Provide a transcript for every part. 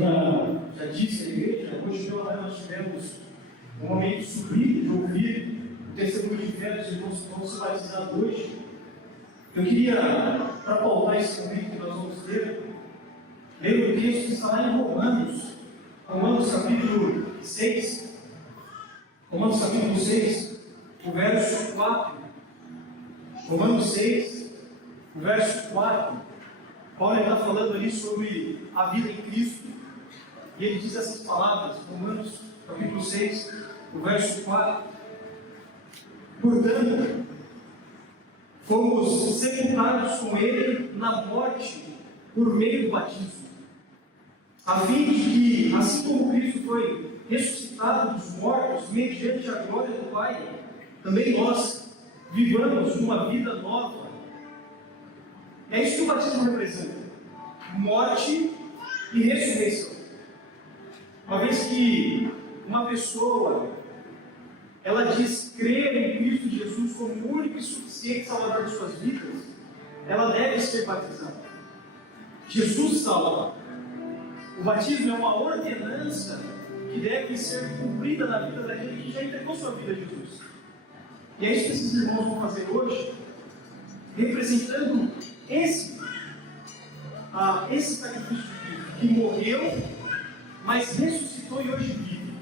já disse à igreja, hoje pela manhã nós tivemos um momento sublime de ouvir o testemunho de fé dos irmãos que vão se batizar hoje. Eu queria, para pautar esse momento que nós vamos ter, ler o texto que está lá em Romanos capítulo 6, Romanos capítulo 6, o verso 4. Romanos 6, o verso 4. Paulo está falando ali sobre a vida em Cristo, e ele diz essas palavras, Romanos capítulo 6, o verso 4. Portanto, fomos sepultados com ele na morte por meio do batismo, a fim de que, assim como Cristo foi ressuscitado dos mortos mediante a glória do Pai, também nós vivamos uma vida nova. É isso que o batismo representa: morte e ressurreição. Uma vez que uma pessoa ela diz crer em Cristo Jesus como o único e suficiente Salvador de suas vidas, ela deve ser batizada. Jesus salva. O batismo é uma ordenança que deve ser cumprida na vida daquele que já entregou sua vida a Jesus. E é isso que esses irmãos vão fazer hoje, representando esse sacrifício de Cristo, que morreu, mas ressuscitou e hoje vive.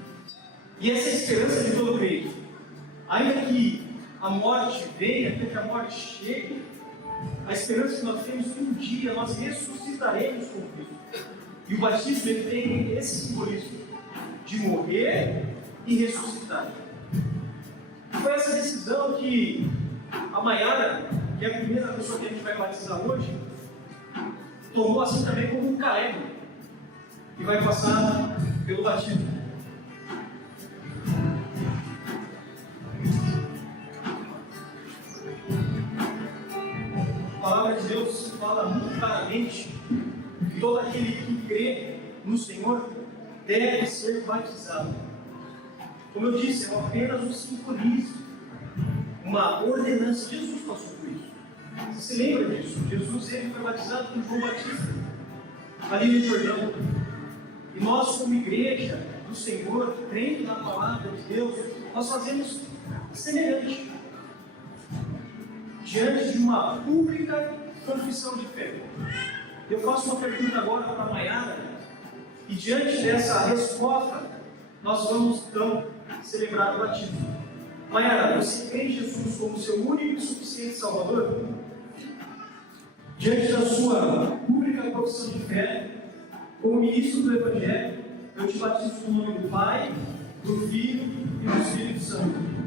E essa é a esperança de todo crente. Ainda que a morte venha, até que a morte chegue, a esperança que nós temos que um dia nós ressuscitaremos com Cristo. E o batismo ele tem esse simbolismo de morrer e ressuscitar. Foi essa decisão que a Maiara, que é a primeira pessoa que a gente vai batizar hoje, tomou assim também como um Caleb, e vai passar pelo batismo. A palavra de Deus fala muito claramente que todo aquele que crê no Senhor deve ser batizado. Como eu disse, é apenas um simbolismo, uma ordenança. Jesus passou por isso. Você se lembra disso? Jesus ele foi batizado por João Batista, ali no Jordão. E nós, como igreja do Senhor, crendo na palavra de Deus, nós fazemos semelhante. Diante de uma pública confissão de fé. Eu faço uma pergunta agora para a Maiara, e diante dessa resposta, nós vamos então celebrar o batismo. Maiara, você crê em Jesus como seu único e suficiente Salvador? Diante da sua pública profissão de fé, como ministro do Evangelho, eu te batizo no nome do Pai, do Filho e do Espírito Santo.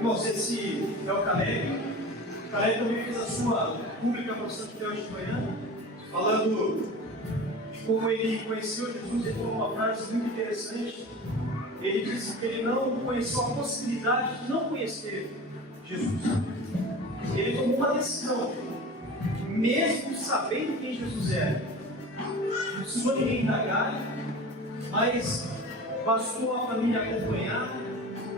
Irmãos, esse é o Caleb. O Caleb também fez a sua pública profissão de fé hoje de manhã, falando de como ele conheceu Jesus. Ele falou uma frase muito interessante. Ele disse que ele não conheceu a possibilidade de não conhecer Jesus. Ele tomou uma decisão, mesmo sabendo quem Jesus era. Não precisou ninguém indagar, mas bastou a família acompanhar,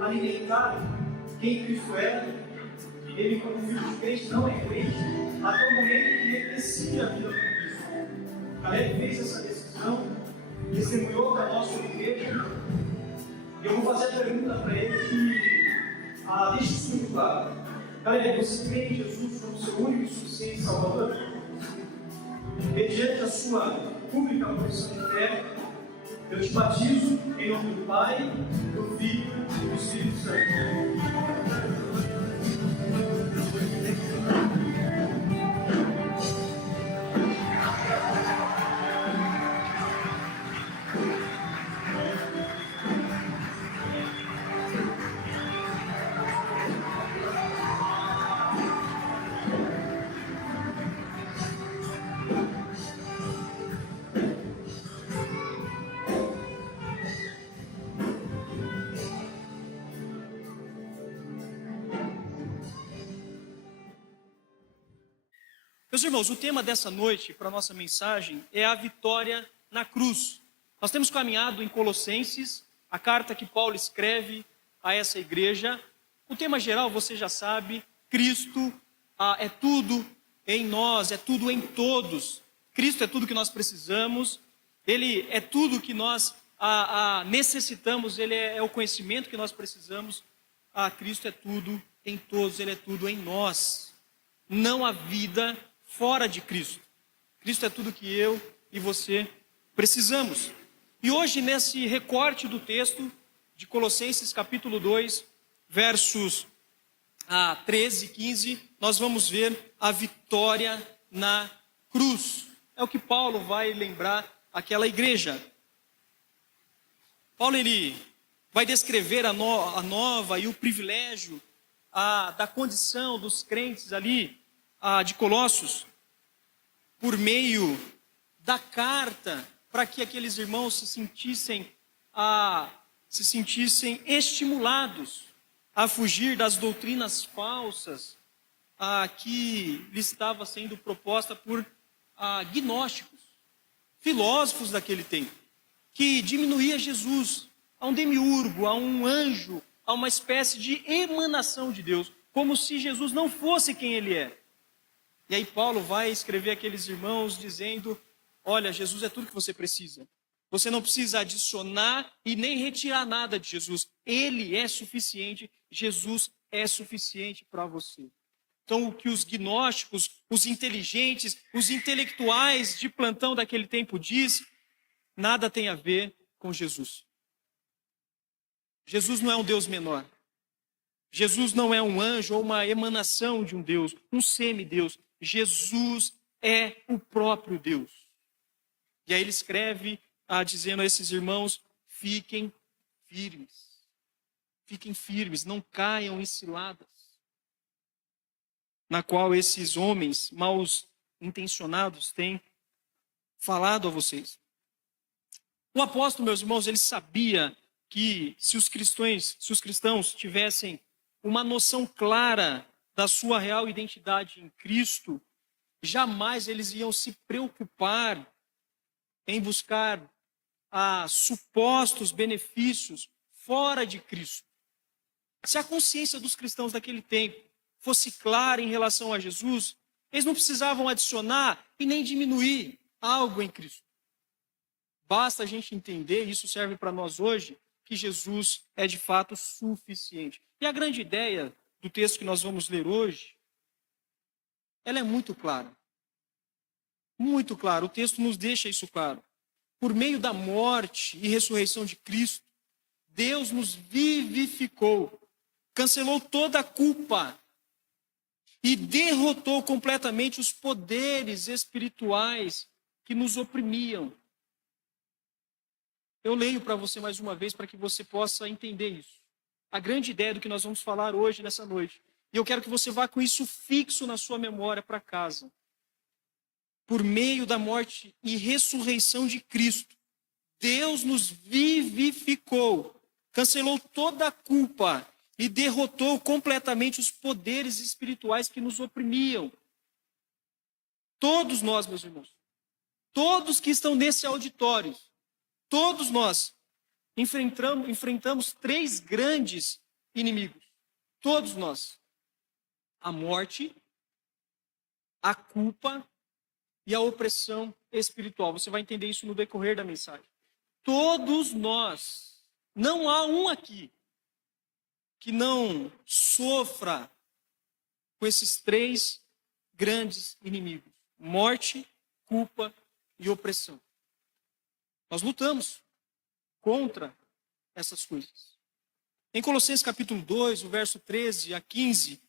alimentar quem Cristo era. Ele, como filho de crente, não é crente, até o momento que ele decide a vida com Cristo. Caleb fez essa decisão, testemunhou para a nossa igreja, E eu vou fazer a pergunta para ele que deixa isso muito claro. Galera, você crê em Jesus como seu único e suficiente Salvador? Mediante a sua pública profissão de fé, eu te batizo em nome do Pai, do Filho e do Espírito Santo. Meus irmãos, o tema dessa noite para a nossa mensagem é a vitória na cruz. Nós temos caminhado em Colossenses, a carta que Paulo escreve a essa igreja. O tema geral você já sabe, Cristo é tudo em nós, é tudo em todos. Cristo é tudo que nós precisamos, Ele é tudo que nós necessitamos, Ele é o conhecimento que nós precisamos. Cristo é tudo em todos, Ele é tudo em nós. Não há vida fora de Cristo. Cristo é tudo que eu e você precisamos. E hoje, nesse recorte do texto de Colossenses capítulo 2, versos 13 e 15, nós vamos ver a vitória na cruz. É o que Paulo vai lembrar àquela igreja. Paulo ele vai descrever a nova e o privilégio da condição dos crentes ali de Colossos, por meio da carta, para que aqueles irmãos se sentissem estimulados a fugir das doutrinas falsas que lhe estava sendo proposta por gnósticos, filósofos daquele tempo, que diminuía Jesus a um demiurgo, a um anjo, a uma espécie de emanação de Deus, como se Jesus não fosse quem ele é. E aí Paulo vai escrever aqueles irmãos dizendo: olha, Jesus é tudo que você precisa. Você não precisa adicionar e nem retirar nada de Jesus. Ele é suficiente, Jesus é suficiente para você. Então, o que os gnósticos, os inteligentes, os intelectuais de plantão daquele tempo diz, nada tem a ver com Jesus. Jesus não é um Deus menor. Jesus não é um anjo ou uma emanação de um Deus, um semideus. Jesus é o próprio Deus. E aí ele escreve dizendo a esses irmãos: fiquem firmes, não caiam em ciladas, na qual esses homens mal intencionados têm falado a vocês. O apóstolo, meus irmãos, ele sabia que se os cristãos tivessem uma noção clara da sua real identidade em Cristo, jamais eles iam se preocupar em buscar supostos benefícios fora de Cristo. Se a consciência dos cristãos daquele tempo fosse clara em relação a Jesus, eles não precisavam adicionar e nem diminuir algo em Cristo. Basta a gente entender, e isso serve para nós hoje, que Jesus é de fato suficiente. E a grande ideia do texto que nós vamos ler hoje, ela é muito clara. Muito clara, o texto nos deixa isso claro. Por meio da morte e ressurreição de Cristo, Deus nos vivificou, cancelou toda a culpa e derrotou completamente os poderes espirituais que nos oprimiam. Eu leio para você mais uma vez para que você possa entender isso. A grande ideia do que nós vamos falar hoje, nessa noite. E eu quero que você vá com isso fixo na sua memória para casa. Por meio da morte e ressurreição de Cristo, Deus nos vivificou, cancelou toda a culpa e derrotou completamente os poderes espirituais que nos oprimiam. Todos nós, meus irmãos, todos que estão nesse auditório, todos nós enfrentamos três grandes inimigos. Todos nós. A morte, a culpa e a opressão espiritual. Você vai entender isso no decorrer da mensagem. Todos nós Não há um aqui que não sofra com esses três grandes inimigos: morte, culpa e opressão. Nós lutamos contra essas coisas. Em Colossenses capítulo 2, o verso 13 a 15,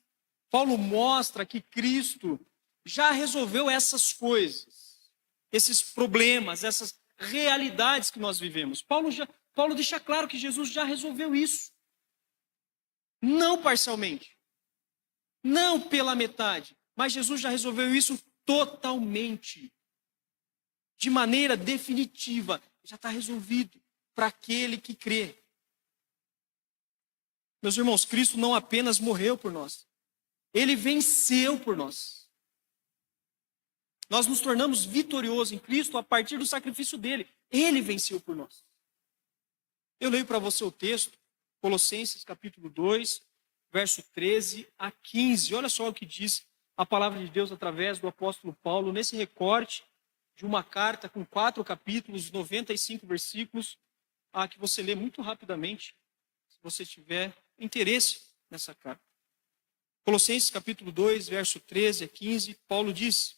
Paulo mostra que Cristo já resolveu essas coisas, esses problemas, essas realidades que nós vivemos. Paulo deixa claro que Jesus já resolveu isso. Não parcialmente, não pela metade, mas Jesus já resolveu isso totalmente, de maneira definitiva. Já está resolvido para aquele que crê. Meus irmãos, Cristo não apenas morreu por nós, Ele venceu por nós. Nós nos tornamos vitoriosos em Cristo a partir do sacrifício dele. Ele venceu por nós. Eu leio para você o texto, Colossenses capítulo 2, verso 13 a 15. Olha só o que diz a palavra de Deus através do apóstolo Paulo, nesse recorte de uma carta com 4 capítulos, 95 versículos, que você lê muito rapidamente, se você tiver interesse nessa carta. Colossenses capítulo 2, verso 13 a 15, Paulo diz: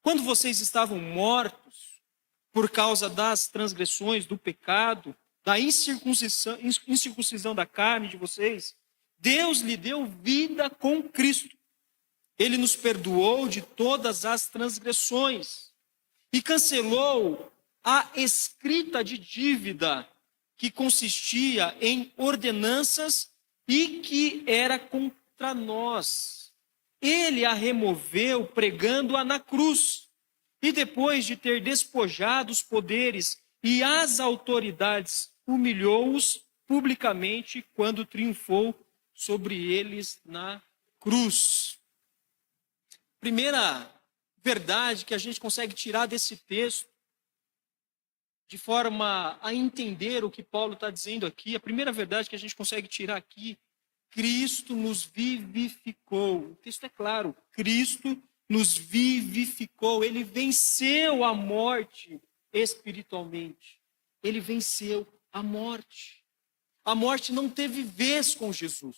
quando vocês estavam mortos por causa das transgressões, do pecado, da incircuncisão da carne de vocês, Deus lhe deu vida com Cristo. Ele nos perdoou de todas as transgressões e cancelou a escrita de dívida que consistia em ordenanças e que era contra nós. Ele a removeu pregando-a na cruz. E depois de ter despojado os poderes e as autoridades, humilhou-os publicamente quando triunfou sobre eles na cruz. Primeira verdade que a gente consegue tirar desse texto, de forma a entender o que Paulo está dizendo aqui, a primeira verdade que a gente consegue tirar aqui: Cristo nos vivificou. O texto é claro, Cristo nos vivificou. Ele venceu a morte espiritualmente. Ele venceu a morte. A morte não teve vez com Jesus.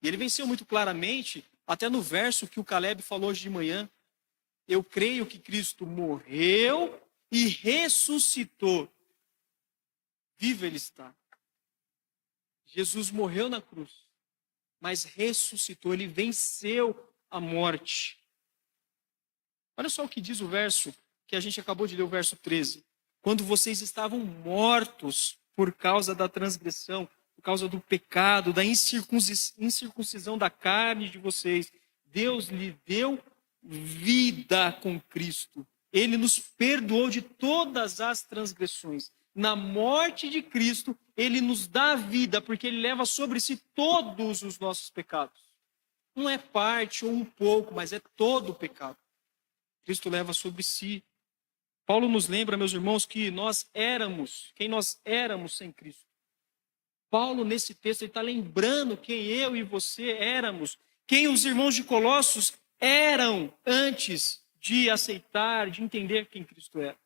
E ele venceu muito claramente, até no verso que o Caleb falou hoje de manhã. Eu creio que Cristo morreu e ressuscitou. Vivo ele está. Jesus morreu na cruz, mas ressuscitou, ele venceu a morte. Olha só o que diz o verso que a gente acabou de ler, o verso 13. Quando vocês estavam mortos por causa da transgressão, por causa do pecado, da incircuncisão da carne de vocês, Deus lhe deu vida com Cristo. Ele nos perdoou de todas as transgressões. Na morte de Cristo, ele nos dá vida, porque ele leva sobre si todos os nossos pecados. Não é parte ou um pouco, mas é todo o pecado. Cristo leva sobre si. Paulo nos lembra, meus irmãos, que nós éramos, quem nós éramos sem Cristo. Paulo, nesse texto, ele está lembrando quem eu e você éramos, quem os irmãos de Colossos eram antes de aceitar, de entender quem Cristo era.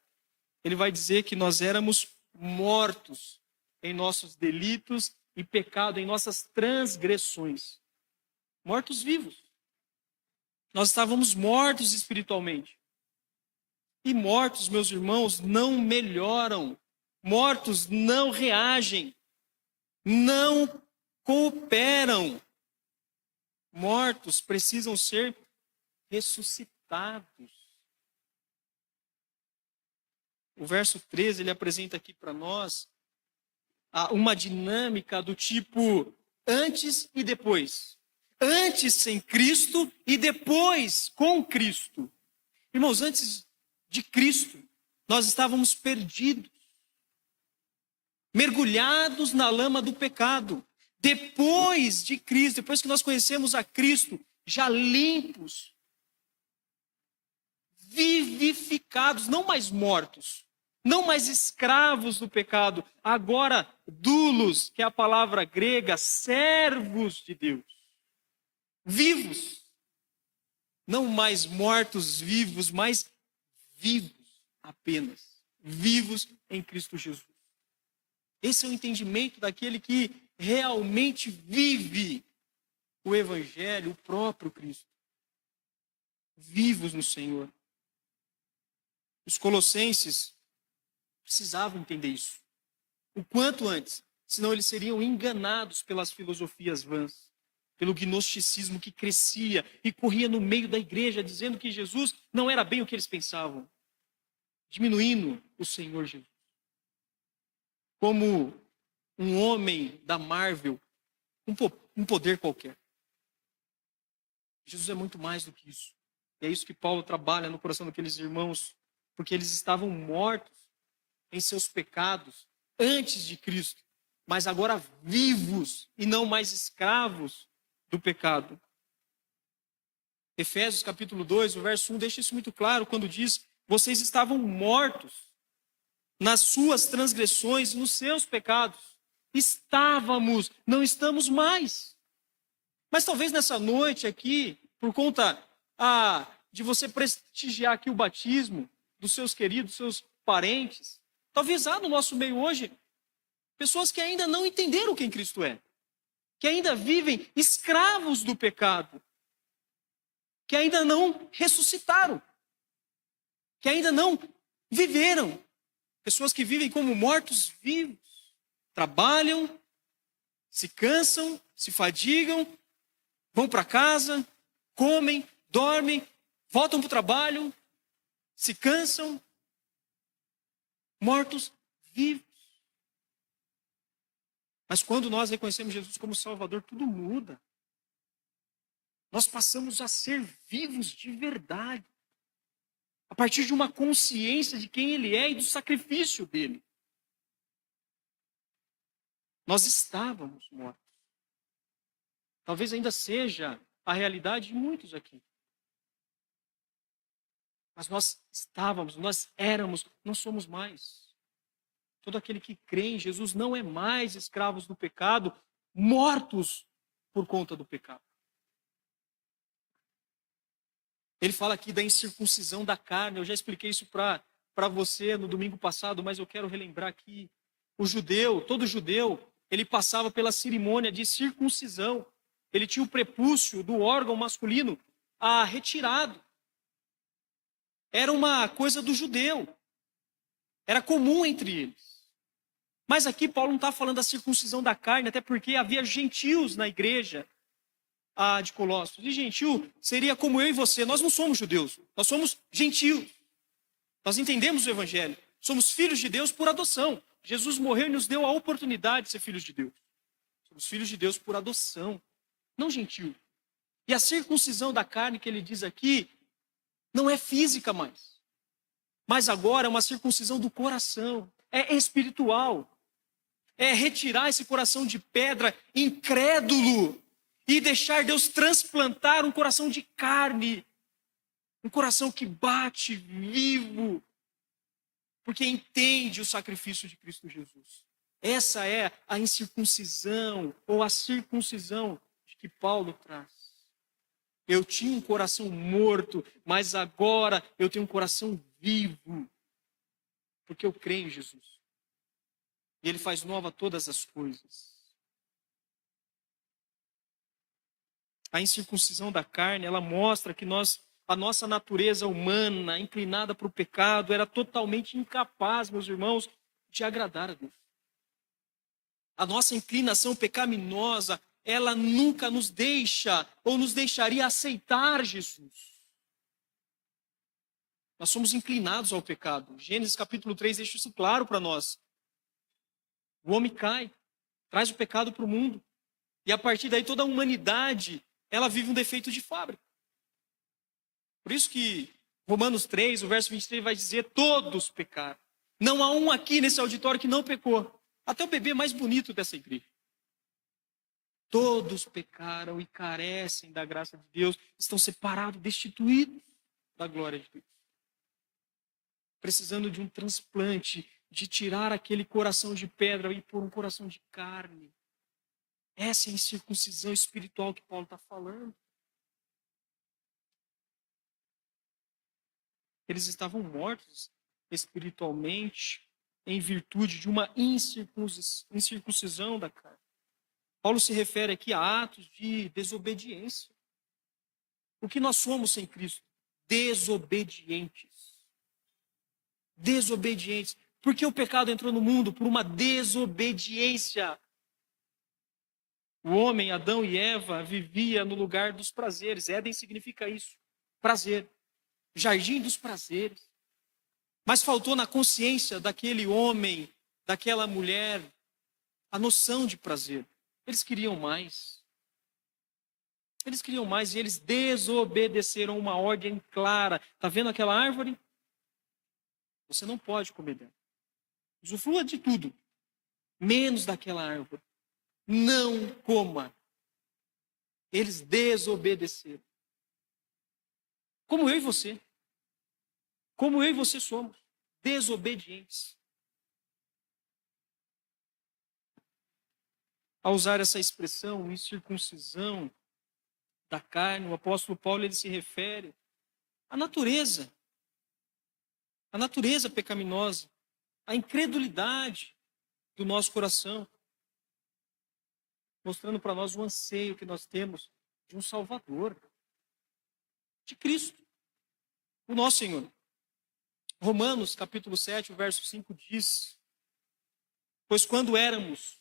Ele vai dizer que nós éramos mortos em nossos delitos e pecado, em nossas transgressões. Mortos vivos. Nós estávamos mortos espiritualmente. E mortos, meus irmãos, não melhoram. Mortos não reagem. Não cooperam. Mortos precisam ser ressuscitados. O verso 13, ele apresenta aqui para nós uma dinâmica do tipo antes e depois. Antes sem Cristo e depois com Cristo. Irmãos, antes de Cristo, nós estávamos perdidos, mergulhados na lama do pecado. Depois de Cristo, depois que nós conhecemos a Cristo, já limpos, vivificados, não mais mortos, não mais escravos do pecado, agora doulos, que é a palavra grega, servos de Deus, vivos, não mais mortos vivos, mas vivos apenas, vivos em Cristo Jesus. Esse é o entendimento daquele que realmente vive o Evangelho, o próprio Cristo. Vivos no Senhor. Os colossenses precisavam entender isso. O quanto antes, senão eles seriam enganados pelas filosofias vãs, pelo gnosticismo que crescia e corria no meio da igreja, dizendo que Jesus não era bem o que eles pensavam, diminuindo o Senhor Jesus. Como um homem da Marvel, um poder qualquer. Jesus é muito mais do que isso. E é isso que Paulo trabalha no coração daqueles irmãos, porque eles estavam mortos em seus pecados antes de Cristo, mas agora vivos e não mais escravos do pecado. Efésios capítulo 2, o verso 1 deixa isso muito claro quando diz: vocês estavam mortos nas suas transgressões e nos seus pecados. Estávamos, não estamos mais. Mas talvez nessa noite aqui, por conta de você prestigiar aqui o batismo dos seus queridos, seus parentes, talvez há no nosso meio hoje pessoas que ainda não entenderam quem Cristo é, que ainda vivem escravos do pecado, que ainda não ressuscitaram, que ainda não viveram. Pessoas que vivem como mortos-vivos, trabalham, se cansam, se fadigam, vão para casa, comem, dormem, voltam para o trabalho, se cansam, mortos-vivos. Mas quando nós reconhecemos Jesus como Salvador, tudo muda. Nós passamos a ser vivos de verdade, a partir de uma consciência de quem Ele é e do sacrifício dele. Nós estávamos mortos. Talvez ainda seja a realidade de muitos aqui. Mas nós estávamos, nós éramos, não somos mais. Todo aquele que crê em Jesus não é mais escravos do pecado, mortos por conta do pecado. Ele fala aqui da incircuncisão da carne. Eu já expliquei isso para você no domingo passado, mas eu quero relembrar aqui. O judeu, todo judeu, ele passava pela cerimônia de circuncisão. Ele tinha o prepúcio do órgão masculino retirado. Era uma coisa do judeu. Era comum entre eles. Mas aqui Paulo não está falando da circuncisão da carne, até porque havia gentios na igreja de Colossos. E gentil seria como eu e você. Nós não somos judeus, nós somos gentios. Nós entendemos o evangelho. Somos filhos de Deus por adoção. Jesus morreu e nos deu a oportunidade de ser filhos de Deus. Somos filhos de Deus por adoção, não gentil. E a circuncisão da carne que ele diz aqui não é física mais. Mas agora é uma circuncisão do coração. É espiritual. É retirar esse coração de pedra incrédulo e deixar Deus transplantar um coração de carne. Um coração que bate vivo, porque entende o sacrifício de Cristo Jesus. Essa é a incircuncisão ou a circuncisão de que Paulo traz. Eu tinha um coração morto, mas agora eu tenho um coração vivo, porque eu creio em Jesus. E Ele faz nova todas as coisas. A incircuncisão da carne, ela mostra que a nossa natureza humana, inclinada para o pecado, era totalmente incapaz, meus irmãos, de agradar a Deus. A nossa inclinação pecaminosa, ela nunca nos deixa ou nos deixaria aceitar Jesus. Nós somos inclinados ao pecado. Gênesis capítulo 3 deixa isso claro para nós. O homem cai, traz o pecado para o mundo. E a partir daí toda a humanidade, ela vive um defeito de fábrica. Por isso que Romanos 3, o verso 23 vai dizer: todos pecaram. Não há um aqui nesse auditório que não pecou. Até o bebê mais bonito dessa igreja. Todos pecaram e carecem da graça de Deus. Estão separados, destituídos da glória de Deus. Precisando de um transplante, de tirar aquele coração de pedra e pôr um coração de carne. Essa é a incircuncisão espiritual que Paulo está falando. Eles estavam mortos espiritualmente, em virtude de uma incircuncisão da carne. Paulo se refere aqui a atos de desobediência. O que nós somos sem Cristo? Desobedientes. Desobedientes. Porque o pecado entrou no mundo por uma desobediência. O homem, Adão e Eva, vivia no lugar dos prazeres. Éden significa isso, prazer. Jardim dos prazeres. Mas faltou na consciência daquele homem, daquela mulher, a noção de prazer. Eles queriam mais. Eles queriam mais e eles desobedeceram uma ordem clara. Está vendo aquela árvore? Você não pode comer dela. Usufrua de tudo, menos daquela árvore. Não coma. Eles desobedeceram. Como eu e você. Como eu e você somos. Desobedientes. Ao usar essa expressão, incircuncisão da carne, o apóstolo Paulo ele se refere à natureza pecaminosa, à incredulidade do nosso coração, mostrando para nós o anseio que nós temos de um Salvador, de Cristo, o nosso Senhor. Romanos, capítulo 7, o verso 5 diz: pois quando éramos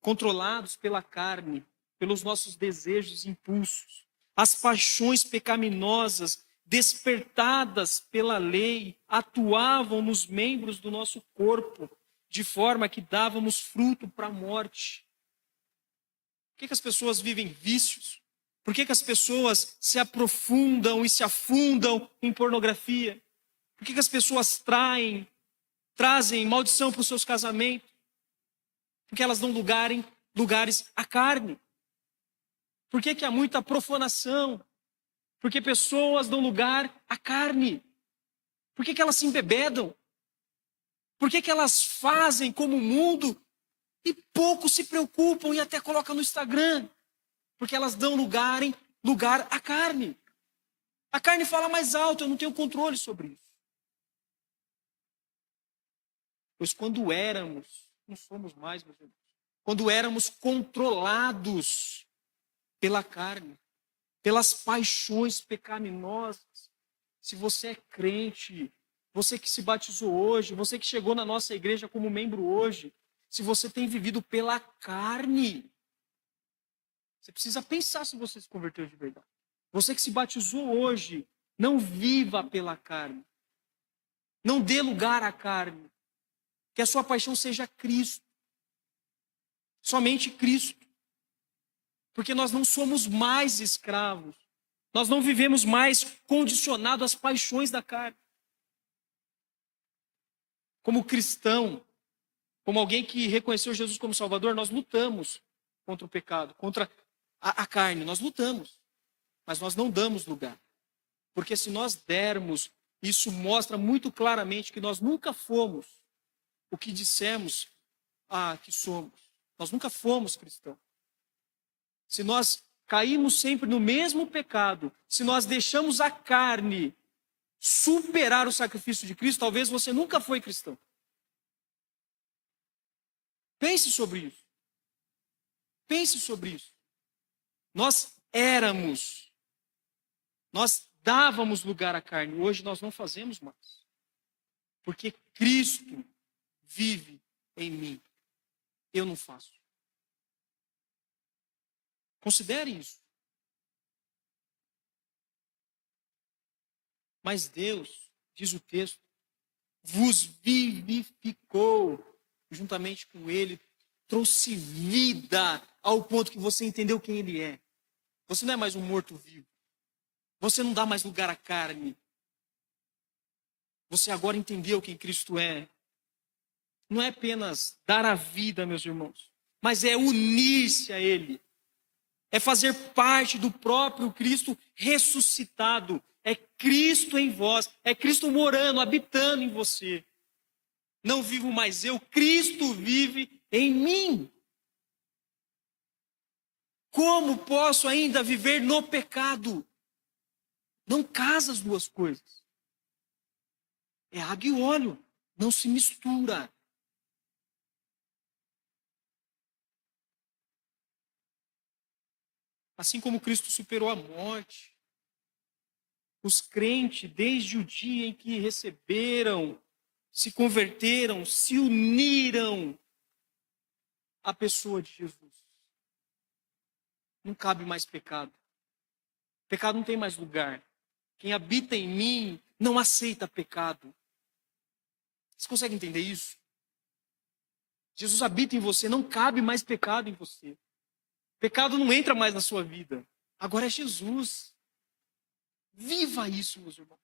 controlados pela carne, pelos nossos desejos e impulsos, as paixões pecaminosas despertadas pela lei atuavam nos membros do nosso corpo, de forma que dávamos fruto para a morte. Por que as pessoas vivem vícios? Por que as pessoas se aprofundam e se afundam em pornografia? Por que as pessoas trazem maldição para os seus casamentos? Porque elas dão lugares à carne. Por que há muita profanação? Porque pessoas dão lugar à carne. Por que elas se embebedam? Por que elas fazem como o mundo e pouco se preocupam e até colocam no Instagram? Porque elas dão lugar à carne. A carne fala mais alto, eu não tenho controle sobre isso. Pois quando éramos, não somos mais, meus irmãos, quando éramos controlados pela carne, pelas paixões pecaminosas. Se você é crente, você que se batizou hoje, você que chegou na nossa igreja como membro hoje, se você tem vivido pela carne, você precisa pensar se você se converteu de verdade. Você que se batizou hoje, não viva pela carne. Não dê lugar à carne. Que a sua paixão seja Cristo. Somente Cristo. Porque nós não somos mais escravos. Nós não vivemos mais condicionados às paixões da carne. Como cristão, como alguém que reconheceu Jesus como Salvador, nós lutamos contra o pecado, contra a carne. Nós lutamos, mas nós não damos lugar. Porque se nós dermos, isso mostra muito claramente que nós nunca fomos o que dissemos que somos. Nós nunca fomos cristãos. Se nós caímos sempre no mesmo pecado, se nós deixamos a carne superar o sacrifício de Cristo, talvez você nunca foi cristão. Pense sobre isso. Pense sobre isso. Nós dávamos lugar à carne, hoje nós não fazemos mais. Porque Cristo vive em mim. Eu não faço. Considere isso. Mas Deus, diz o texto, vos vivificou juntamente com Ele, trouxe vida ao ponto que você entendeu quem Ele é. Você não é mais um morto-vivo. Você não dá mais lugar à carne. Você agora entendeu quem Cristo é. Não é apenas dar a vida, meus irmãos, mas é unir-se a Ele. É fazer parte do próprio Cristo ressuscitado. É Cristo em vós. É Cristo morando, habitando em você. Não vivo mais eu, Cristo vive em mim. Como posso ainda viver no pecado? Não casa as duas coisas. É água e óleo. Não se mistura. Assim como Cristo superou a morte, os crentes, desde o dia em que receberam, se converteram, se uniram à pessoa de Jesus. Não cabe mais pecado. Pecado não tem mais lugar. Quem habita em mim não aceita pecado. Você consegue entender isso? Jesus habita em você, não cabe mais pecado em você. Pecado não entra mais na sua vida. Agora é Jesus. Viva isso, meus irmãos.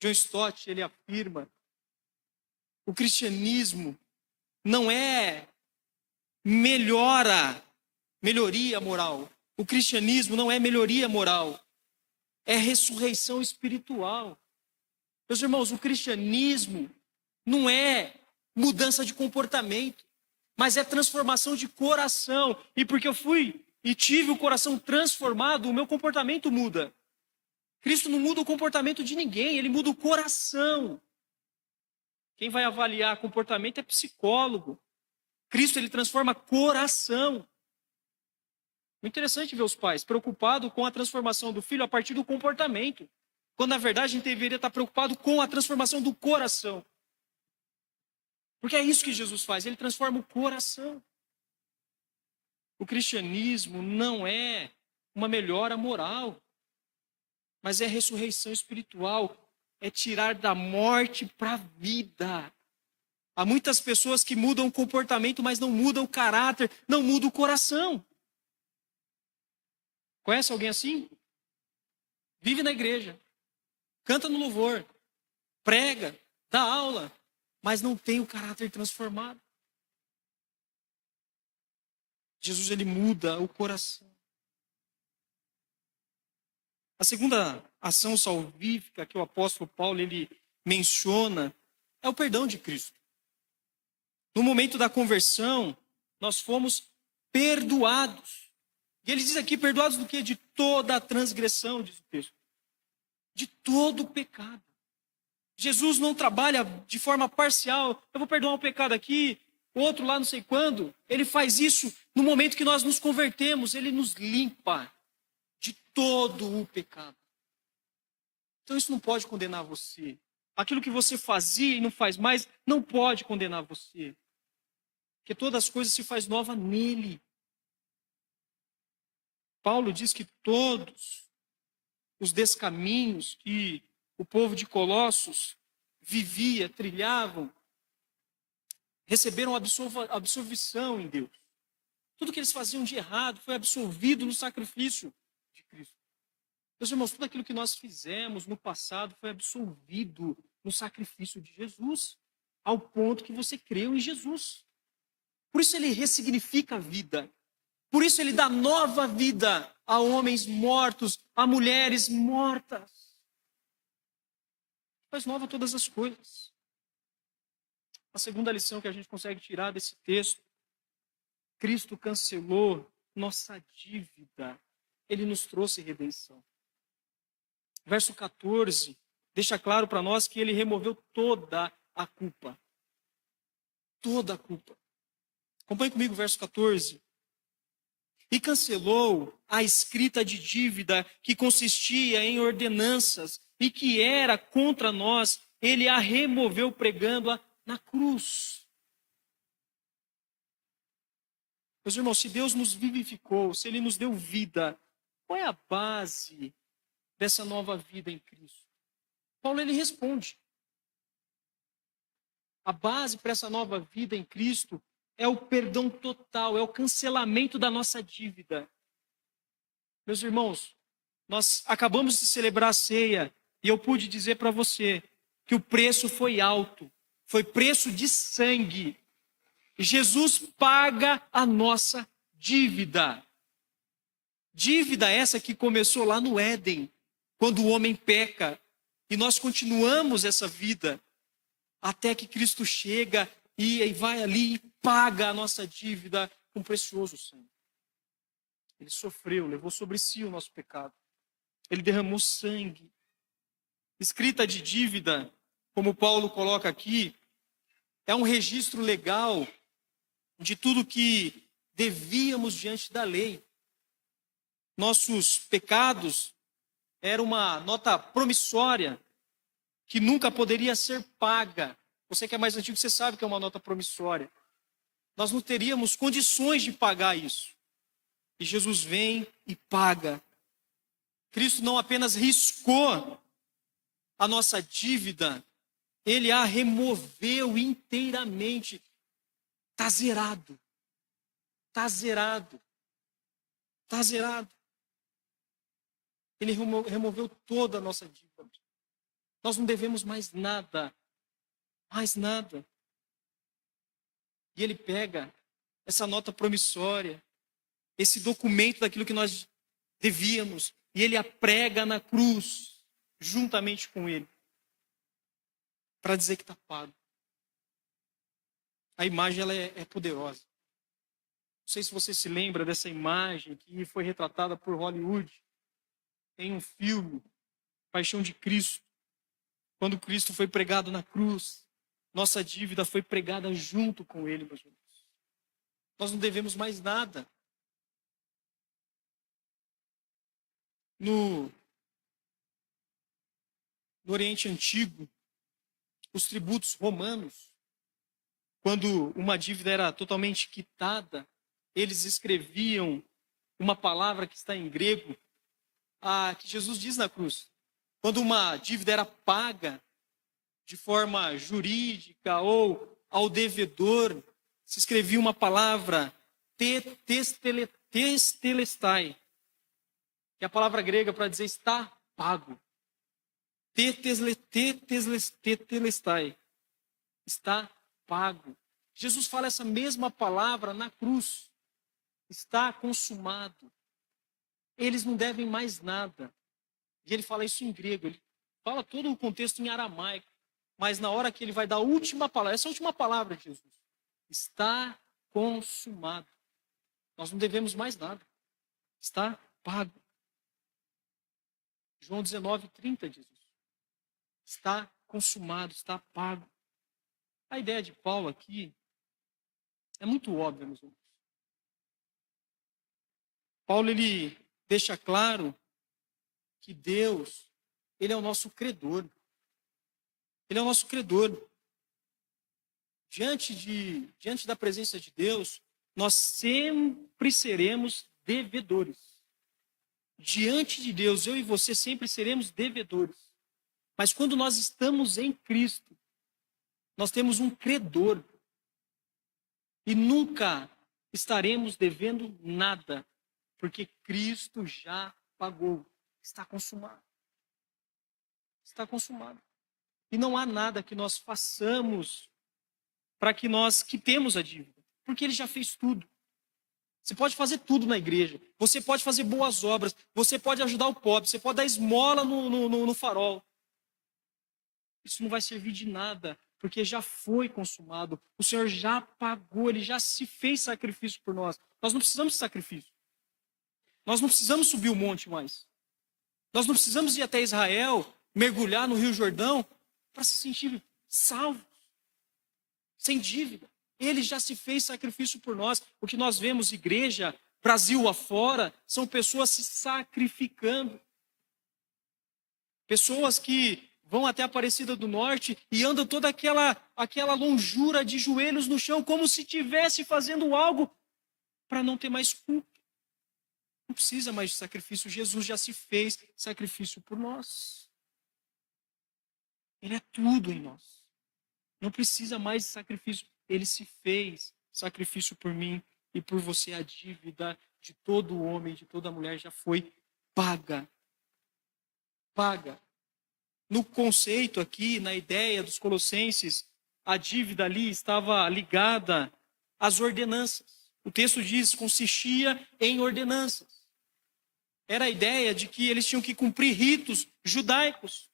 John Stott, ele afirma, o cristianismo não é melhoria moral. O cristianismo não é melhoria moral. É ressurreição espiritual. Meus irmãos, o cristianismo não é mudança de comportamento, mas é transformação de coração. E porque eu fui e tive o coração transformado, o meu comportamento muda. Cristo não muda o comportamento de ninguém, ele muda o coração. Quem vai avaliar comportamento é psicólogo. Cristo, ele transforma coração. Muito interessante ver os pais preocupados com a transformação do filho a partir do comportamento, quando na verdade a gente deveria estar preocupado com a transformação do coração. Porque é isso que Jesus faz, ele transforma o coração. O cristianismo não é uma melhora moral, mas é ressurreição espiritual, é tirar da morte para a vida. Há muitas pessoas que mudam o comportamento, mas não mudam o caráter, não mudam o coração. Conhece alguém assim? Vive na igreja, canta no louvor, prega, dá aula, mas não tem o caráter transformado. Jesus, ele muda o coração. A segunda ação salvífica que o apóstolo Paulo ele menciona é o perdão de Cristo. No momento da conversão, nós fomos perdoados. E ele diz aqui, perdoados do quê? De toda a transgressão, diz o texto. De todo o pecado. Jesus não trabalha de forma parcial. Eu vou perdoar um pecado aqui, outro lá não sei quando. Ele faz isso no momento que nós nos convertemos. Ele nos limpa de todo o pecado. Então isso não pode condenar você. Aquilo que você fazia e não faz mais, não pode condenar você. Porque todas as coisas se faz nova nele. Paulo diz que todos os descaminhos que o povo de Colossos vivia, trilhavam, receberam absolvição em Deus. Tudo que eles faziam de errado foi absolvido no sacrifício de Cristo. Meus irmãos, tudo aquilo que nós fizemos no passado foi absolvido no sacrifício de Jesus, ao ponto que você creu em Jesus. Por isso ele ressignifica a vida. Por isso ele dá nova vida a homens mortos, a mulheres mortas. Faz nova todas as coisas. A segunda lição que a gente consegue tirar desse texto, Cristo cancelou nossa dívida. Ele nos trouxe redenção. Verso 14 deixa claro para nós que ele removeu toda a culpa. Toda a culpa. Acompanhe comigo o verso 14. E cancelou a escrita de dívida que consistia em ordenanças e que era contra nós, ele a removeu pregando-a na cruz. Meus irmãos, se Deus nos vivificou, se ele nos deu vida, qual é a base dessa nova vida em Cristo? Paulo ele responde. A base para essa nova vida em Cristo é o perdão total, é o cancelamento da nossa dívida. Meus irmãos, nós acabamos de celebrar a ceia e eu pude dizer para você que o preço foi alto, foi preço de sangue. Jesus paga a nossa dívida. Dívida essa que começou lá no Éden, quando o homem peca, e nós continuamos essa vida até que Cristo chega e vai ali e paga a nossa dívida com precioso sangue. Ele sofreu, levou sobre si o nosso pecado. Ele derramou sangue. Escrita de dívida, como Paulo coloca aqui, é um registro legal de tudo que devíamos diante da lei. Nossos pecados eram uma nota promissória que nunca poderia ser paga. Você que é mais antigo, você sabe que é uma nota promissória. Nós não teríamos condições de pagar isso. E Jesus vem e paga. Cristo não apenas riscou a nossa dívida, ele a removeu inteiramente. Está zerado. Está zerado. Está zerado. Ele removeu toda a nossa dívida. Nós não devemos mais nada. Mais nada. E ele pega essa nota promissória, esse documento daquilo que nós devíamos, e ele a prega na cruz, juntamente com ele, para dizer que está pago. A imagem ela é poderosa. Não sei se você se lembra dessa imagem que foi retratada por Hollywood em um filme, Paixão de Cristo. Quando Cristo foi pregado na cruz, nossa dívida foi pregada junto com ele, meus irmãos. Nós não devemos mais nada. No Oriente Antigo, os tributos romanos, quando uma dívida era totalmente quitada, eles escreviam uma palavra que está em grego, que Jesus diz na cruz. Quando uma dívida era paga de forma jurídica ou ao devedor, se escrevia uma palavra testelestai, que é a palavra grega para dizer está pago. Tetelestai, está pago. Jesus fala essa mesma palavra na cruz. Está consumado. Eles não devem mais nada. E ele fala isso em grego. Ele fala todo o contexto em aramaico. Mas na hora que ele vai dar a última palavra, essa é a última palavra de Jesus. Está consumado. Nós não devemos mais nada. Está pago. João 19:30 diz isso. Está consumado, está pago. A ideia de Paulo aqui é muito óbvia, meus irmãos. Paulo, ele deixa claro que Deus, ele é o nosso credor. Ele é o nosso credor. Diante da presença de Deus, nós sempre seremos devedores. Diante de Deus, eu e você sempre seremos devedores. Mas quando nós estamos em Cristo, nós temos um credor. E nunca estaremos devendo nada, porque Cristo já pagou. Está consumado. Está consumado. E não há nada que nós façamos para que nós quitemos a dívida, porque ele já fez tudo. Você pode fazer tudo na igreja, você pode fazer boas obras, você pode ajudar o pobre, você pode dar esmola no farol. Isso não vai servir de nada, porque já foi consumado. O Senhor já pagou, ele já se fez sacrifício por nós. Nós não precisamos de sacrifício. Nós não precisamos subir o monte mais. Nós não precisamos ir até Israel, mergulhar no Rio Jordão, para se sentir salvos, sem dívida. Ele já se fez sacrifício por nós. O que nós vemos, igreja, Brasil afora, são pessoas se sacrificando. Pessoas que vão até a Aparecida do Norte e andam toda aquela longura de joelhos no chão, como se estivesse fazendo algo para não ter mais culpa. Não precisa mais de sacrifício. Jesus já se fez sacrifício por nós. Ele é tudo em nós. Não precisa mais de sacrifício. Ele se fez sacrifício por mim e por você. A dívida de todo homem, de toda mulher já foi paga. Paga. No conceito aqui, na ideia dos Colossenses, a dívida ali estava ligada às ordenanças. O texto diz, consistia em ordenanças. Era a ideia de que eles tinham que cumprir ritos judaicos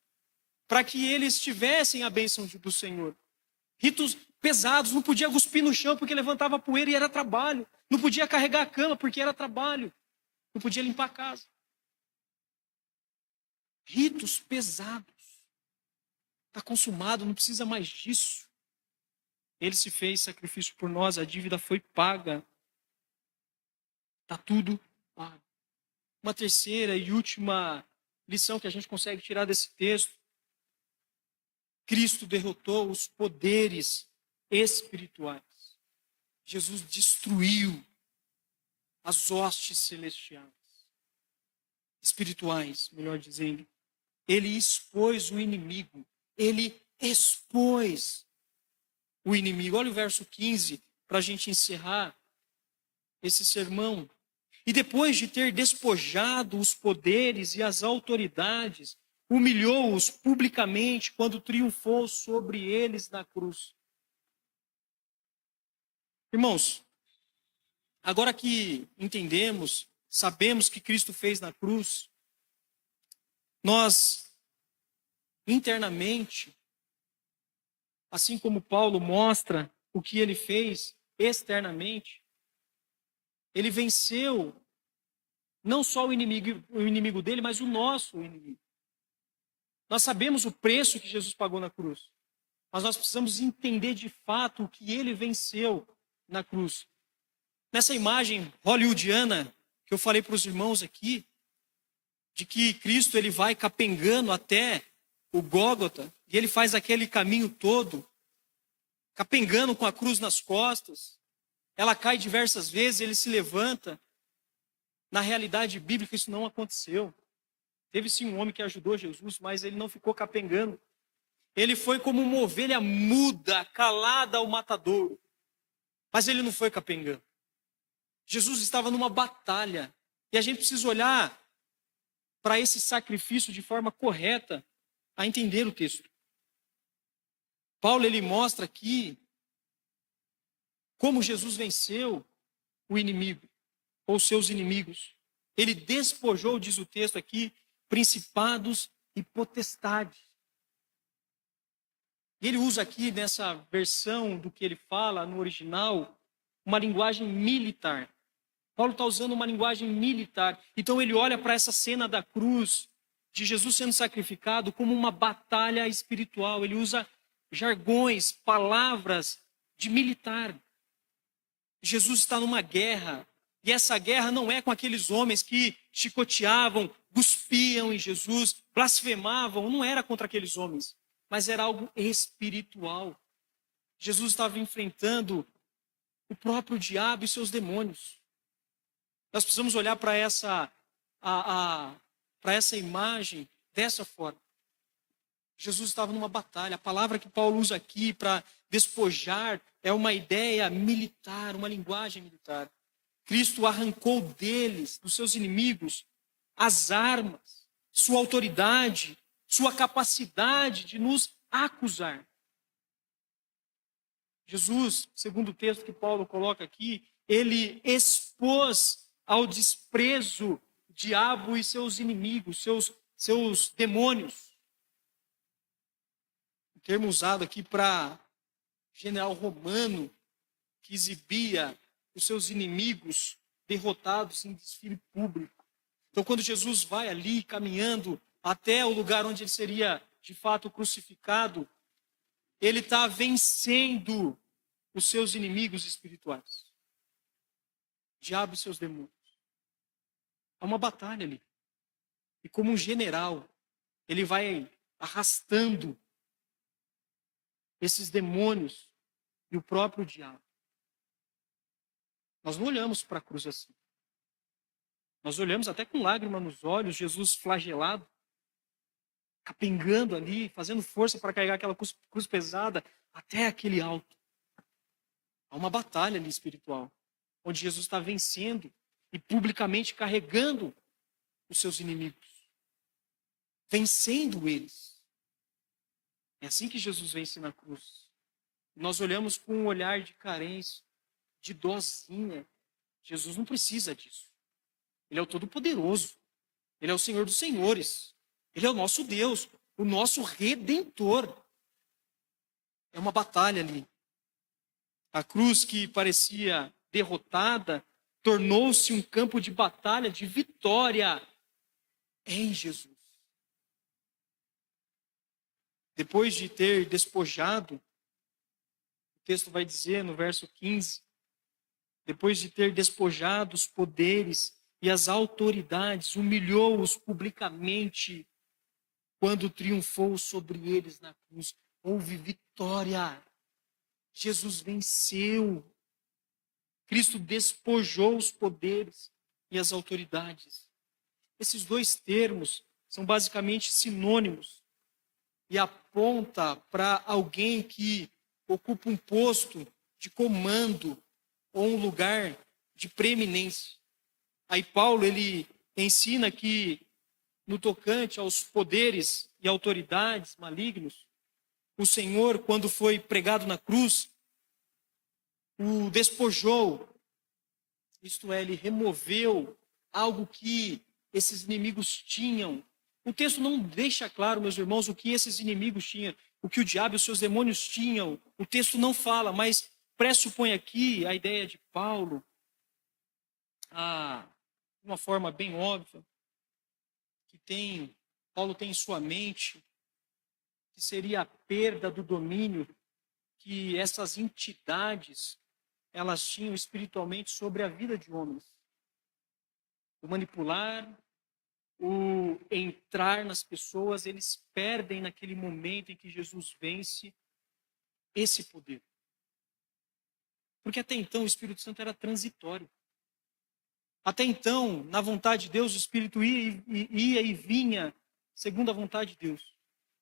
para que eles tivessem a bênção do Senhor. Ritos pesados, não podia cuspir no chão porque levantava poeira e era trabalho. Não podia carregar a cama porque era trabalho. Não podia limpar a casa. Ritos pesados. Está consumado, não precisa mais disso. Ele se fez sacrifício por nós, a dívida foi paga. Está tudo pago. Uma terceira e última lição que a gente consegue tirar desse texto: Cristo derrotou os poderes espirituais. Jesus destruiu as hostes celestiais, espirituais, melhor dizendo. Ele expôs o inimigo. Ele expôs o inimigo. Olha o verso 15, para a gente encerrar esse sermão. E depois de ter despojado os poderes e as autoridades, humilhou-os publicamente quando triunfou sobre eles na cruz. Irmãos, agora que entendemos, sabemos que Cristo fez na cruz, nós internamente, assim como Paulo mostra o que ele fez externamente, ele venceu não só o inimigo dele, mas o nosso inimigo. Nós sabemos o preço que Jesus pagou na cruz, mas nós precisamos entender de fato o que ele venceu na cruz. Nessa imagem hollywoodiana que eu falei para os irmãos aqui, de que Cristo ele vai capengando até o Gólgota, e ele faz aquele caminho todo, capengando com a cruz nas costas. Ela cai diversas vezes, ele se levanta. Na realidade bíblica isso não aconteceu. Teve sim um homem que ajudou Jesus, mas ele não ficou capengando. Ele foi como uma ovelha muda, calada ao matadouro. Mas ele não foi capengando. Jesus estava numa batalha. E a gente precisa olhar para esse sacrifício de forma correta, a entender o texto. Paulo ele mostra aqui como Jesus venceu o inimigo, ou seus inimigos. Ele despojou, diz o texto aqui, principados e potestades. E ele usa aqui, nessa versão do que ele fala no original, uma linguagem militar. Paulo está usando uma linguagem militar. Então ele olha para essa cena da cruz, de Jesus sendo sacrificado, como uma batalha espiritual. Ele usa jargões, palavras de militar. Jesus está numa guerra. E essa guerra não é com aqueles homens que chicoteavam, cuspiam em Jesus, blasfemavam. Não era contra aqueles homens, mas era algo espiritual. Jesus estava enfrentando o próprio diabo e seus demônios. Nós precisamos olhar para essa imagem dessa forma. Jesus estava numa batalha. A palavra que Paulo usa aqui para despojar é uma ideia militar, uma linguagem militar. Cristo arrancou deles, dos seus inimigos, as armas, sua autoridade, sua capacidade de nos acusar. Jesus, segundo o texto que Paulo coloca aqui, ele expôs ao desprezo o diabo e seus inimigos, seus demônios. O termo usado aqui para general romano que exibia os seus inimigos derrotados em desfile público. Então, quando Jesus vai ali caminhando até o lugar onde ele seria de fato crucificado, ele está vencendo os seus inimigos espirituais. O diabo e seus demônios. Há uma batalha ali. E como um general, ele vai arrastando esses demônios e o próprio diabo. Nós não olhamos para a cruz assim. Nós olhamos até com lágrima nos olhos, Jesus flagelado, capengando ali, fazendo força para carregar aquela cruz pesada até aquele alto. Há uma batalha ali espiritual, onde Jesus está vencendo e publicamente carregando os seus inimigos, vencendo eles. É assim que Jesus vence na cruz. Nós olhamos com um olhar de carência, de dozinha. Jesus não precisa disso. Ele é o Todo-Poderoso. Ele é o Senhor dos Senhores. Ele é o nosso Deus, o nosso Redentor. É uma batalha ali. A cruz que parecia derrotada tornou-se um campo de batalha, de vitória em Jesus. depois de ter despojado, o texto vai dizer no verso 15, depois de ter despojado os poderes e as autoridades, humilhou-os publicamente quando triunfou sobre eles na cruz. Houve vitória. Jesus venceu. Cristo despojou os poderes e as autoridades. Esses dois termos são basicamente sinônimos e aponta para alguém que ocupa um posto de comando ou um lugar de preeminência. Aí Paulo, ele ensina que no tocante aos poderes e autoridades malignos, o Senhor, quando foi pregado na cruz, o despojou, isto é, ele removeu algo que esses inimigos tinham. O texto não deixa claro, meus irmãos, o que esses inimigos tinham, o que o diabo e os seus demônios tinham. O texto não fala, mas pressupõe aqui a ideia de Paulo, de uma forma bem óbvia, que Paulo tem em sua mente, que seria a perda do domínio que essas entidades elas tinham espiritualmente sobre a vida de homens. O manipular, o entrar nas pessoas, eles perdem naquele momento em que Jesus vence esse poder. Porque até então o Espírito Santo era transitório. Até então, na vontade de Deus, o Espírito ia e vinha segundo a vontade de Deus.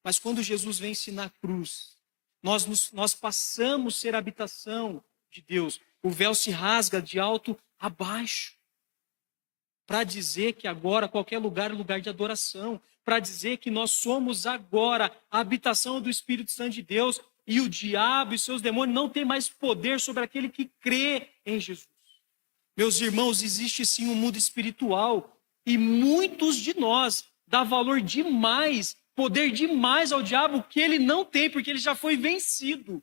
Mas quando Jesus vence na cruz, nós passamos a ser a habitação de Deus. O véu se rasga de alto a baixo. Para dizer que agora qualquer lugar é lugar de adoração. Para dizer que nós somos agora a habitação do Espírito Santo de Deus. E o diabo e seus demônios não têm mais poder sobre aquele que crê em Jesus. Meus irmãos, existe sim um mundo espiritual. E muitos de nós dá valor demais, poder demais ao diabo que ele não tem, porque ele já foi vencido.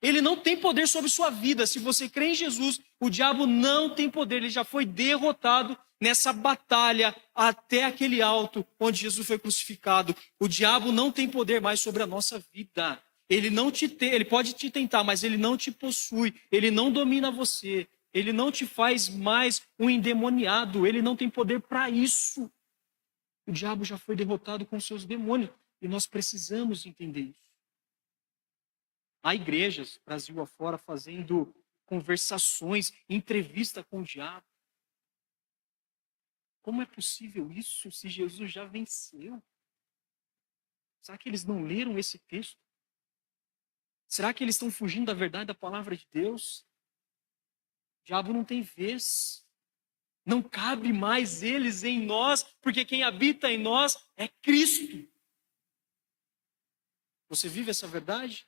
Ele não tem poder sobre sua vida. Se você crê em Jesus, o diabo não tem poder. Ele já foi derrotado nessa batalha até aquele alto onde Jesus foi crucificado. O diabo não tem poder mais sobre a nossa vida. Ele pode te tentar, mas ele não te possui. Ele não domina você. Ele não te faz mais um endemoniado. Ele não tem poder para isso. O diabo já foi derrotado com seus demônios. E nós precisamos entender isso. Há igrejas, Brasil afora, fazendo conversações, entrevista com o diabo. Como é possível isso se Jesus já venceu? Será que eles não leram esse texto? Será que eles estão fugindo da verdade da palavra de Deus? O diabo não tem vez. Não cabe mais eles em nós, porque quem habita em nós é Cristo. Você vive essa verdade?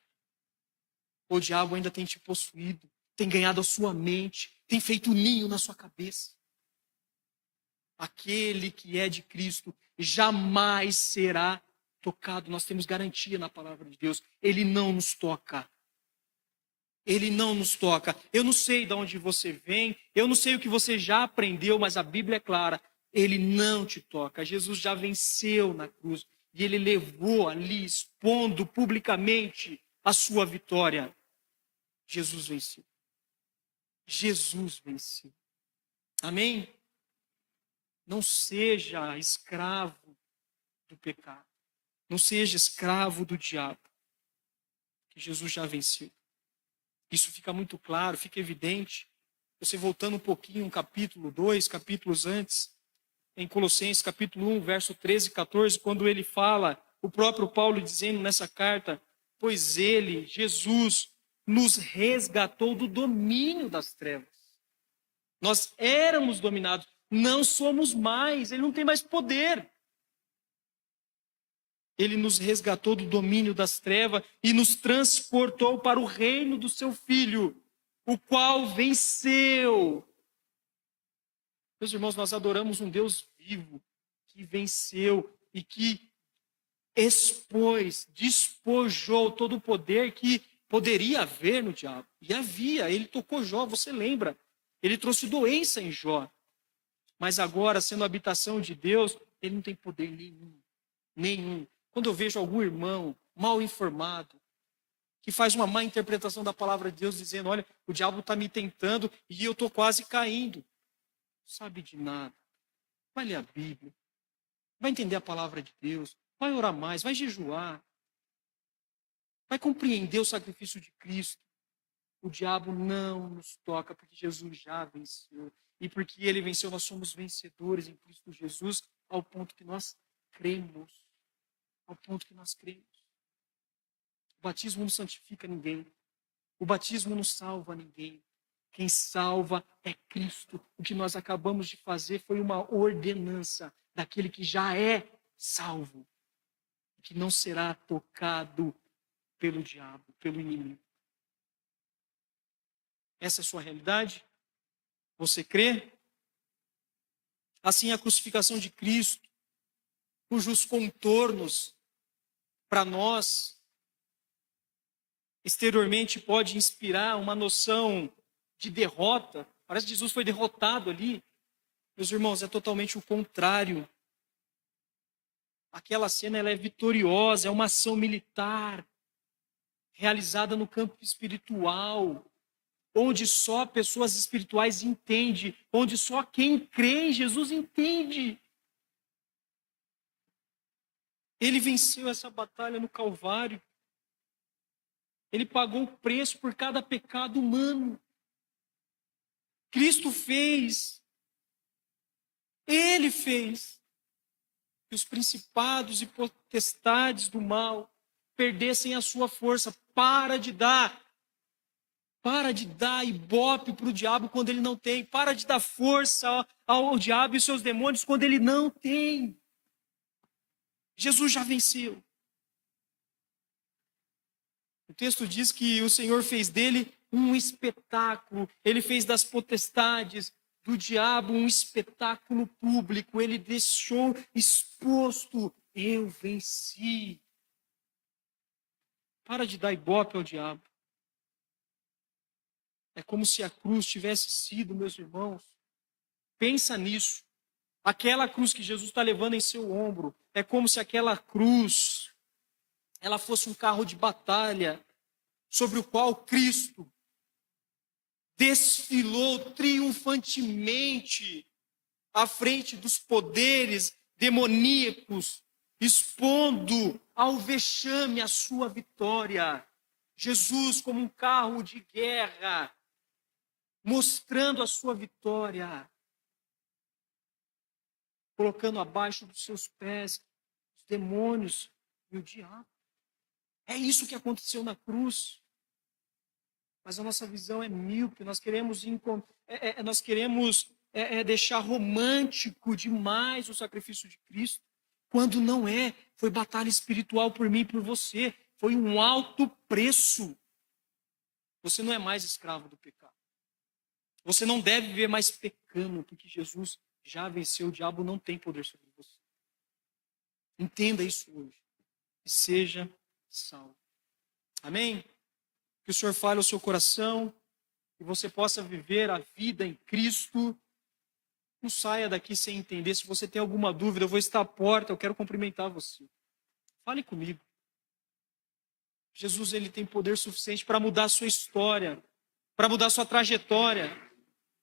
O diabo ainda tem te possuído, tem ganhado a sua mente, tem feito ninho na sua cabeça. Aquele que é de Cristo jamais será tocado. Nós temos garantia na palavra de Deus. Ele não nos toca. Ele não nos toca. Eu não sei de onde você vem, eu não sei o que você já aprendeu, mas a Bíblia é clara. Ele não te toca. Jesus já venceu na cruz e ele levou ali, expondo publicamente a sua vitória. Jesus venceu. Jesus venceu. Amém? Não seja escravo do pecado. Não seja escravo do diabo. Que Jesus já venceu. Isso fica muito claro, fica evidente. Você voltando um pouquinho, um capítulo 2, capítulos antes, em Colossenses capítulo 1, verso 13 e 14, quando ele fala, o próprio Paulo dizendo nessa carta, pois ele, Jesus, nos resgatou do domínio das trevas. Nós éramos dominados, não somos mais, ele não tem mais poder. Ele nos resgatou do domínio das trevas e nos transportou para o reino do seu Filho, o qual venceu. Meus irmãos, nós adoramos um Deus vivo, que venceu e que despojou todo o poder que poderia haver no diabo. E havia, ele tocou Jó, você lembra? Ele trouxe doença em Jó. Mas agora, sendo a habitação de Deus, ele não tem poder nenhum. Nenhum. Quando eu vejo algum irmão mal informado, que faz uma má interpretação da palavra de Deus, dizendo: olha, o diabo está me tentando e eu estou quase caindo. Não sabe de nada. Vai ler a Bíblia, vai entender a palavra de Deus, vai orar mais, vai jejuar, vai compreender o sacrifício de Cristo. O diabo não nos toca, porque Jesus já venceu. E porque ele venceu, nós somos vencedores em Cristo Jesus, ao ponto que nós cremos. Ao ponto que nós cremos. O batismo não santifica ninguém. O batismo não salva ninguém. Quem salva é Cristo. O que nós acabamos de fazer foi uma ordenança daquele que já é salvo, que não será tocado pelo diabo, pelo inimigo. Essa é a sua realidade? Você crê? Assim, a crucificação de Cristo, cujos contornos para nós exteriormente pode inspirar uma noção de derrota. Parece que Jesus foi derrotado ali. Meus irmãos, é totalmente o contrário. Aquela cena ela é vitoriosa, é uma ação militar realizada no campo espiritual, onde só pessoas espirituais entendem, onde só quem crê em Jesus entende. Ele venceu essa batalha no Calvário. Ele pagou o preço por cada pecado humano. Cristo fez. Ele fez que os principados e potestades do mal perdessem a sua força. Para de dar ibope para o diabo quando ele não tem. Para de dar força ao diabo e seus demônios quando ele não tem. Jesus já venceu. O texto diz que o Senhor fez dele um espetáculo. Ele fez das potestades do diabo um espetáculo público. Ele deixou exposto: eu venci. Para de dar ibope ao diabo. É como se a cruz tivesse sido, meus irmãos, pensa nisso. Aquela cruz que Jesus está levando em seu ombro, é como se aquela cruz, ela fosse um carro de batalha, sobre o qual Cristo desfilou triunfantemente à frente dos poderes demoníacos, expondo ao vexame a sua vitória. Jesus como um carro de guerra, mostrando a sua vitória, colocando abaixo dos seus pés os demônios e o diabo. É isso que aconteceu na cruz. Mas a nossa visão é míope, nós queremos deixar romântico demais o sacrifício de Cristo, quando não é. Foi batalha espiritual por mim e por você. Foi um alto preço. Você não é mais escravo do pecado. Você não deve viver mais pecando, porque Jesus já venceu. O diabo não tem poder sobre você. Entenda isso hoje. E seja salvo. Amém? Que o Senhor fale ao seu coração, que você possa viver a vida em Cristo. Não saia daqui sem entender. Se você tem alguma dúvida, eu vou estar à porta, eu quero cumprimentar você. Fale comigo. Jesus, ele tem poder suficiente para mudar a sua história, para mudar a sua trajetória,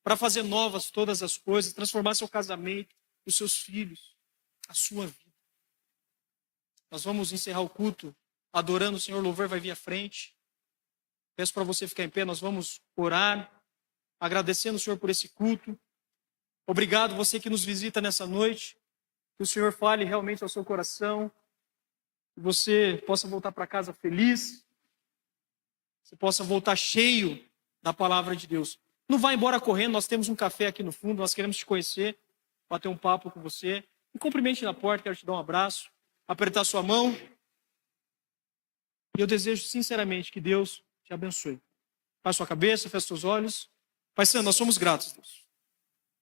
para fazer novas todas as coisas, transformar seu casamento, os seus filhos, a sua vida. Nós vamos encerrar o culto adorando o Senhor. O louvor vai vir à frente. Peço para você ficar em pé, nós vamos orar, agradecendo o Senhor por esse culto. Obrigado você que nos visita nessa noite, que o Senhor fale realmente ao seu coração, que você possa voltar para casa feliz, você possa voltar cheio da palavra de Deus. Não vá embora correndo, nós temos um café aqui no fundo, nós queremos te conhecer, bater um papo com você. Me cumprimente na porta, quero te dar um abraço, apertar sua mão. E eu desejo sinceramente que Deus te abençoe. Baixe sua cabeça, feche seus olhos. Pai Santo, nós somos gratos, Deus.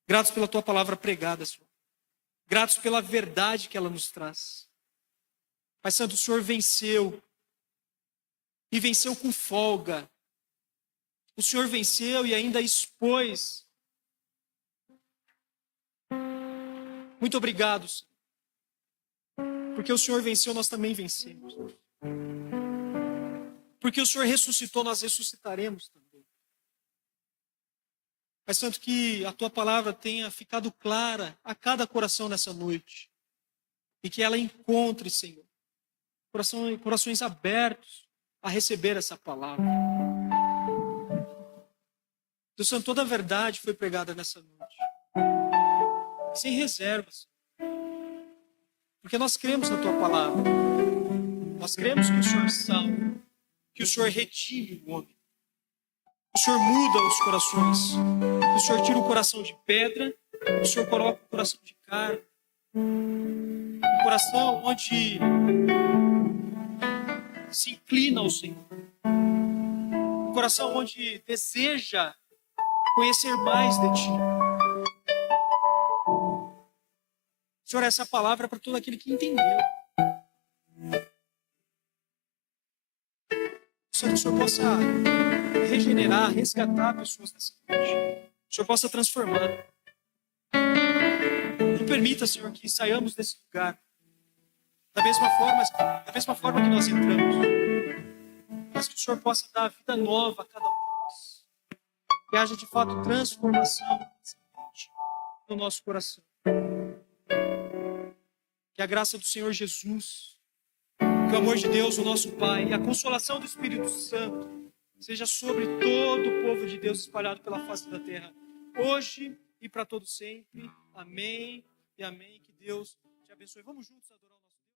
Gratos pela tua palavra pregada, Senhor. Gratos pela verdade que ela nos traz. Pai Santo, o Senhor venceu. E venceu com folga. O Senhor venceu e ainda expôs. Muito obrigado, Senhor. Porque o Senhor venceu, nós também vencemos. Porque o Senhor ressuscitou, nós ressuscitaremos também. Pai Santo, que a tua palavra tenha ficado clara a cada coração nessa noite. E que ela encontre, Senhor, corações abertos a receber essa palavra. Deus Santo, toda a verdade foi pregada nessa noite. Sem reservas. Porque nós cremos na tua palavra. Nós cremos que o Senhor salva, que o Senhor redime o homem. O Senhor muda os corações. O Senhor tira o coração de pedra, o Senhor coloca o coração de carne. Um coração onde se inclina ao Senhor. Um coração onde deseja conhecer mais de ti. Senhor, essa palavra é para todo aquele que entendeu. Senhor, que o Senhor possa regenerar, resgatar pessoas nessa noite. O Senhor possa transformar. Não permita, Senhor, que saiamos desse lugar da mesma forma que nós entramos. Mas que o Senhor possa dar vida nova a cada um de nós. Que haja de fato transformação no nosso coração. Que a graça do Senhor Jesus, que o amor de Deus, o nosso Pai, e a consolação do Espírito Santo seja sobre todo o povo de Deus espalhado pela face da terra, hoje e para todo sempre. Amém e amém. Que Deus te abençoe. Vamos juntos adorar.